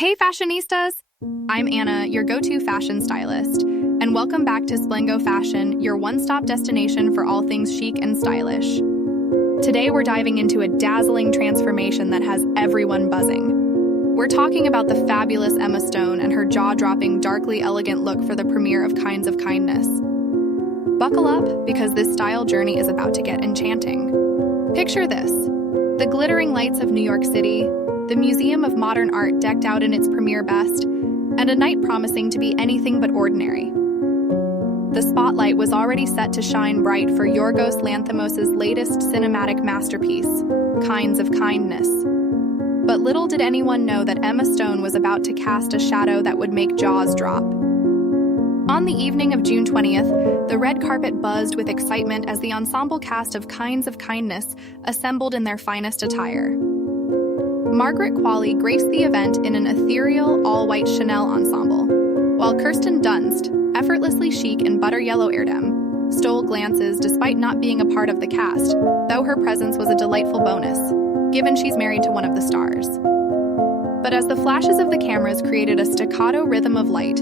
Hey fashionistas! I'm Anna, your go-to fashion stylist, and welcome back to Splengo Fashion, your one-stop destination for all things chic and stylish. Today we're diving into a dazzling transformation that has everyone buzzing. We're talking about the fabulous Emma Stone and her jaw-dropping, darkly elegant look for the premiere of Kinds of Kindness. Buckle up, because this style journey is about to get enchanting. Picture this: the glittering lights of New York City, the Museum of Modern Art decked out in its premiere best, and a night promising to be anything but ordinary. The spotlight was already set to shine bright for Yorgos Lanthimos' latest cinematic masterpiece, Kinds of Kindness. But little did anyone know that Emma Stone was about to cast a shadow that would make jaws drop. On the evening of June 20th, the red carpet buzzed with excitement as the ensemble cast of Kinds of Kindness assembled in their finest attire. Margaret Qualley graced the event in an ethereal, all-white Chanel ensemble, while Kirsten Dunst, effortlessly chic in butter yellow Erdem, stole glances despite not being a part of the cast, though her presence was a delightful bonus, given she's married to one of the stars. But as the flashes of the cameras created a staccato rhythm of light,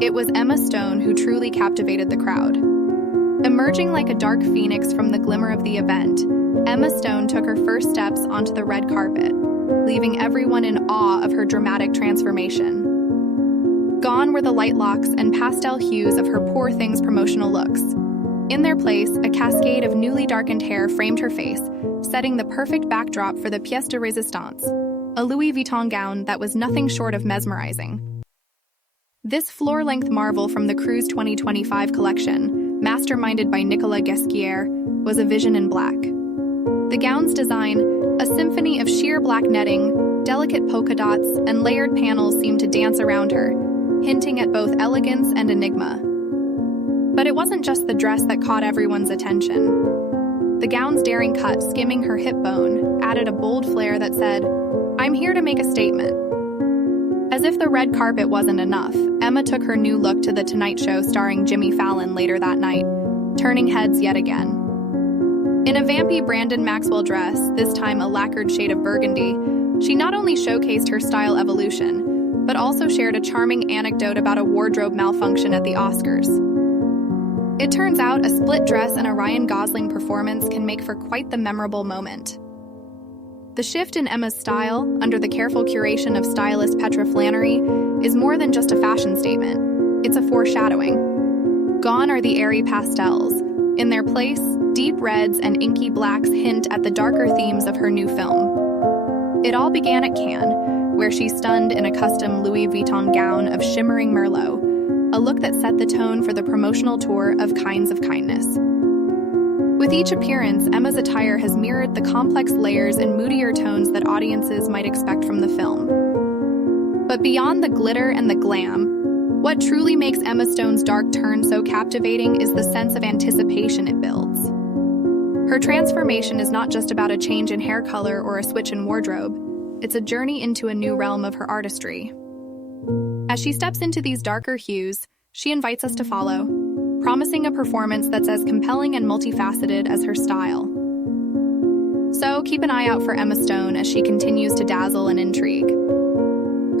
it was Emma Stone who truly captivated the crowd. Emerging like a dark phoenix from the glimmer of the event, Emma Stone took her first steps onto the red carpet, leaving everyone in awe of her dramatic transformation. Gone were the light locks and pastel hues of her Poor Things promotional looks. In their place, a cascade of newly darkened hair framed her face, setting the perfect backdrop for the pièce de résistance, a Louis Vuitton gown that was nothing short of mesmerizing. This floor-length marvel from the Cruise 2025 collection, masterminded by Nicolas Ghesquière, was a vision in black. The gown's design, a symphony of sheer black netting, delicate polka dots, and layered panels seemed to dance around her, hinting at both elegance and enigma. But it wasn't just the dress that caught everyone's attention. The gown's daring cut, skimming her hip bone, added a bold flair that said, "I'm here to make a statement." As if the red carpet wasn't enough, Emma took her new look to The Tonight Show starring Jimmy Fallon later that night, turning heads yet again. In a vampy Brandon Maxwell dress, this time a lacquered shade of burgundy, she not only showcased her style evolution, but also shared a charming anecdote about a wardrobe malfunction at the Oscars. It turns out a split dress and a Ryan Gosling performance can make for quite the memorable moment. The shift in Emma's style, under the careful curation of stylist Petra Flannery, is more than just a fashion statement. It's a foreshadowing. Gone are the airy pastels. In their place, deep reds and inky blacks hint at the darker themes of her new film. It all began at Cannes, where she stunned in a custom Louis Vuitton gown of shimmering merlot, a look that set the tone for the promotional tour of Kinds of Kindness. With each appearance, Emma's attire has mirrored the complex layers and moodier tones that audiences might expect from the film. But beyond the glitter and the glam, what truly makes Emma Stone's dark turn so captivating is the sense of anticipation it builds. Her transformation is not just about a change in hair color or a switch in wardrobe. It's a journey into a new realm of her artistry. As she steps into these darker hues, she invites us to follow, promising a performance that's as compelling and multifaceted as her style. So keep an eye out for Emma Stone as she continues to dazzle and intrigue.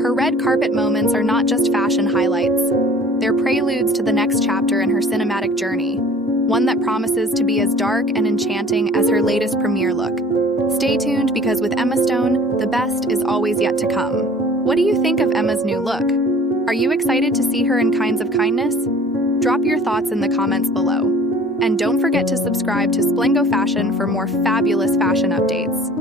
Her red carpet moments are not just fashion highlights. They're preludes to the next chapter in her cinematic journey, one that promises to be as dark and enchanting as her latest premiere look. Stay tuned, because with Emma Stone, the best is always yet to come. What do you think of Emma's new look? Are you excited to see her in Kinds of Kindness? Drop your thoughts in the comments below. And don't forget to subscribe to Splengo Fashion for more fabulous fashion updates.